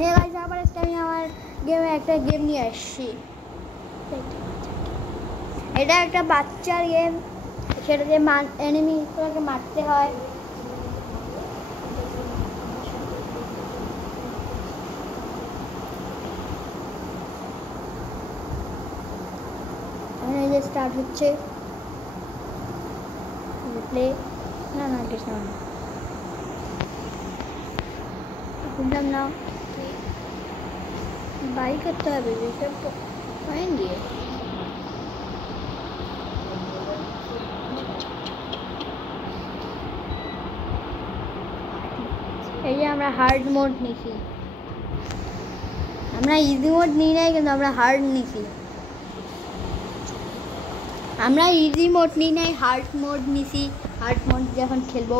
Hey guys, আবার আজকে আমি আমার গেমে একটা গেম নিয়ে আসছি। এটা একটা বাচ্চার গেম, সেটাতে এনিমিগুলোকে মারতে হয়। এই যে স্টার্ট হচ্ছে প্লে। না না কিছু না, বুঝলাম না। বাই করতে হবে যেসব পয়েন্ট দিয়ে। এই যে আমরা হার্ড মোড নিছি, আমরা ইজি মোড নিই নাই, কিন্তু আমরা হার্ড নিছি। আমরা ইজি মোড নিই নাই, হার্ড মোড নিছি। হার্ড মোড যখন খেলবো,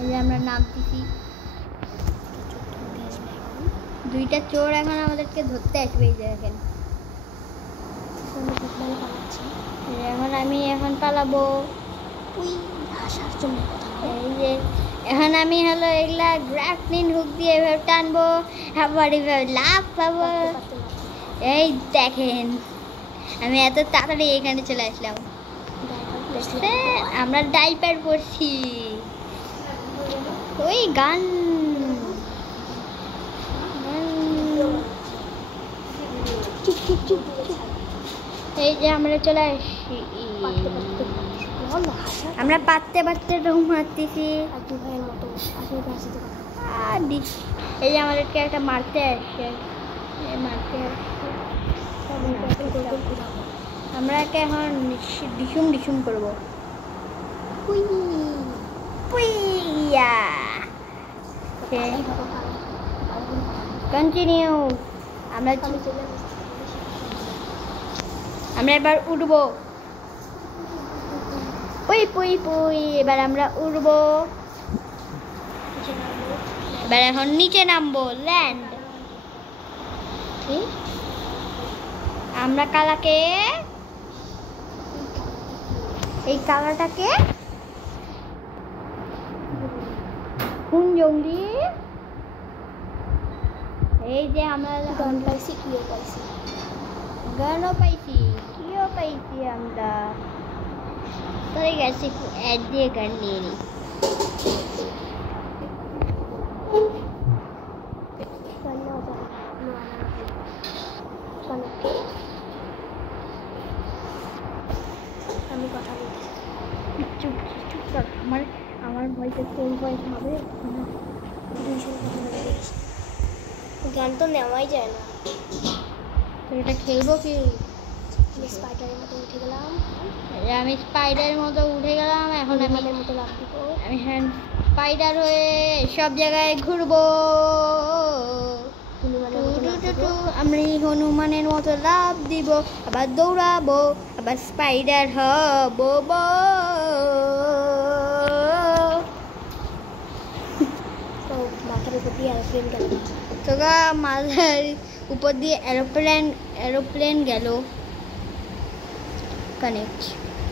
এই যে আমরা নামতেছি। দুইটা চোর এখন আমাদেরকে ধরতে আসবে। এই যে দেখেন, এখন আমি পালাবো। এই যে এখন আমি হলো এগুলা গ্রাফলিন হুক দিয়ে এভাবে টানবো, আবার এভাবে লাভ পাবো। এই দেখেন, আমি এত তাড়াতাড়ি এখানে চলে আসলাম। আমরা ডাইপার পড়ছি। ওই গান এই যে আমরা চলে আসছি। আমরা পাততে পাততে রুম মারতেছি। এই যে আমাদেরকে একটা মারতে আসছে, আমরা একে এখন ডিসুম করবো। কন্টিনিউ। আমরা এবার উঠবো। এবার আমরা উঠবো। এবার এখন নিচে নামবো, ল্যান্ড। আমরা কালাকে, এই কালাটাকে কোন জঙ্গলি, এই যে আমরা গান পাইছি, গানও পাইছি, কিও পাইছি। আমরা চলে গেছি অ্যাড দিয়ে গান নিয়ে নিই। আমি কথা বলছি, চুপ কর। আমার ভয়তে তোর ভয় হবে না। গান তো নেওয়াই যায় না, তো এটা খেলবো কি? স্পাইডারের মতো উঠে গেলাম। আমি স্পাইডারের মতো উঠে গেলাম। এখন আমি মতো লাভ দিব। আমি স্পাইডার হয়ে সব জায়গায় ঘুরবো। আমি হনুমানের মতো লাভ দিব, আবার দৌড়াবো, আবার স্পাইডার হব। মাথার উপর দিয়ে এরোপ্লেন গেল, তোরা মাথার উপর দিয়ে এরোপ্লেন গেল।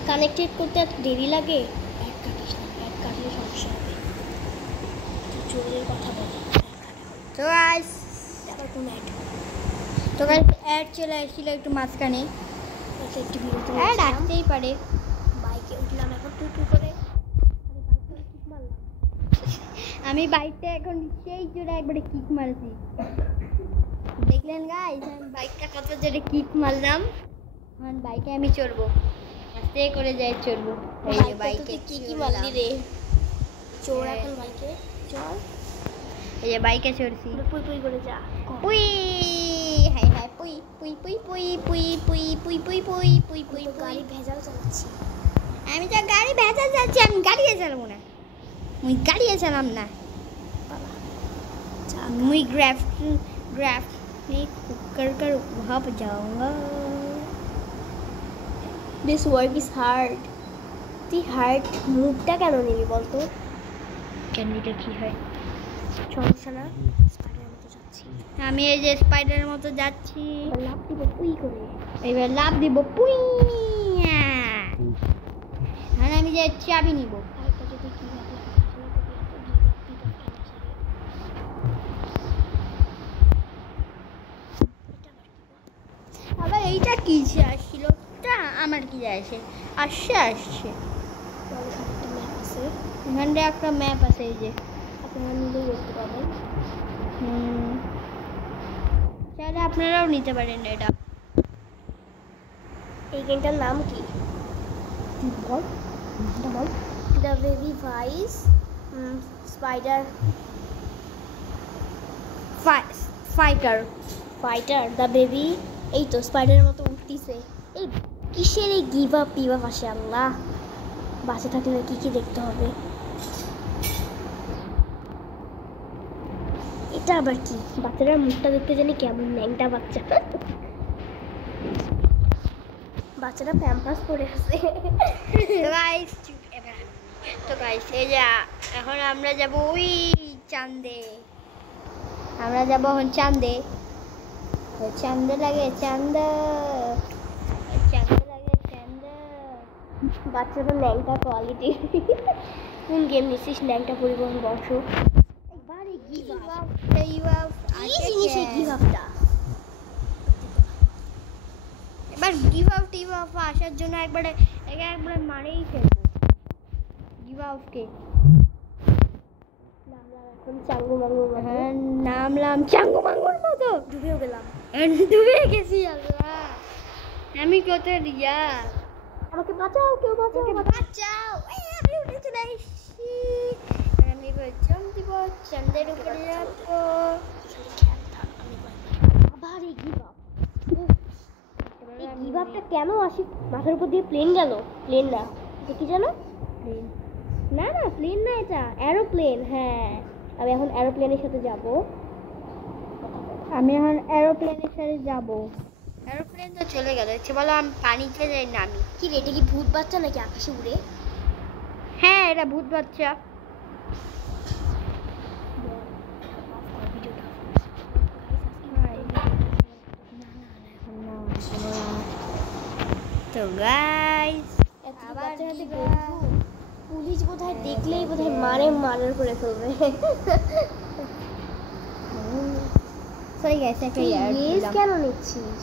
কানেক্টেড করতে এত দেরি লাগে? ব্যাগ কাটিস না, ব্যাগ কাটলে সমস্যা হবে। চোরের কথা বলে তো গাইস, আবার কোন অ্যাড? তো গাইস অ্যাড চলে আসছিল একটু মাঝখানে, একটু বিরতি অ্যাড আসতেই পারে। বাইকে উঠলাম এখন টুটু করে। আমি বাইকটা এখন সেই জোরে একবারে কিক মারছি, দেখলেন গাইস? আমি বাইকটা কত জোরে কিক মারলাম। এখন বাইকে আমি চড়বো, আস্তে করে যাই চড়বো। এই যে বাইকে কি মারলি রে? চড় এখন বাইকে, চল। এই যে বাইকে চড়ছি, পুই করে যা। পুই হাই হাই, পুই পুই পুই পুই পুই পুই পুই পুই পুই পুই পুই। গাড়ি ভেজাল চালাচ্ছি আমি, তো গাড়ি ভেজাল চালাচ্ছি। আমি গাড়ি চালাবো না, মুই গাড়ি চালাম না। मुई ग्राफ में कर वहाँ पर जाऊँगा। This work is hard. তুই হার্ড মুভটা কেন নিবি বলতো? ক্যান্ডিটা কি হয়? সমস্যা না, স্পাইডারের মতো যাচ্ছি আমি। এই যে স্পাইডারের মতো যাচ্ছি, লাভ দিব পুই করে। এবার লাভ দিব পুই। আর আমি যে চাবি নিব। কিসে আসছিল তা আমার কি যায় আসে, আসছে আসছে। এখানটা একটা ম্যাপ আছে, এই যে আপনারা নিলেই দেখতে পাবেন। চাইলে আপনারাও নিতে পারেন এটা। এই গেমটার নাম কি? বল, বল। The baby vice spider fighter. Fighter the baby. এই তো স্পাইডারের মতো উঠতিছে। এই কিসের এই গিভ আপ আসে আল্লাহ, বাঁচে থাকলে কি কি দেখতে হবে। এটা আবার কি? বাচ্চাটার মুখটা দেখতে জানি কেমন, ন্যাংটা বাচ্চা। বাচ্চাটা প্যাম্পাস পরে আছে। তো গাইস এই যে এখন আমরা যাব ওই চাঁদে, আমরা যাব এখন চাঁদে। চাঁদে লাগে চাঁদ, চাঁদে লাগে চাঁদ। বাচ্চাটা ন্যাংটা কোয়ালিটি। কোন গেম নিছিস ন্যাংটা পরিবহন বর্ষ? এবার এই গিভ আপ কি জিনিস এই গিভ আপটা? এবার গিভ আপ আসার জন্য একবারে মারেই ফেলবো গিভ আপকে। এখন চাঙ্গু মাঙ্গু হ্যাঁ নামলাম চাঙ্গু মাঙ্গুর মতো, ডুবেও গেলাম। ডুবে গেছি আল্লাহ, আমি কত রিয়া। আমাকে বাঁচাও, কেউ বাঁচাও, বাঁচাও। আমি উঠে চলে আসছি, আমি জম দিব, চাঁদের উপরে যাবো। আবার এই গিভ আপ, এই গিভ আপটা কেন আসি? মাথার উপর দিয়ে প্লেন গেল, প্লেন না এটা কি জানো? না না প্লেন না, এটা এরোপ্লেন। হ্যাঁ আমি এখন এরোপ্লেনের সাথে যাব। আমি এখন এরোপ্লেনের সাথে যাব। এরোপ্লেন তো চলে গেল, ইচ্ছে বলো আমি পানিতে যাই নামি। কি রে, এটা কি ভূত বাচ্চা নাকি আকাশে উড়ে? হ্যাঁ এটা ভূত বাচ্চা। তো গাইস আবার পুলিশ বোধহয় দেখলেই বোধহয় মারার করে ফেলবে। সরি গাইস একটা ইয়ার কেন নিচ্ছিস?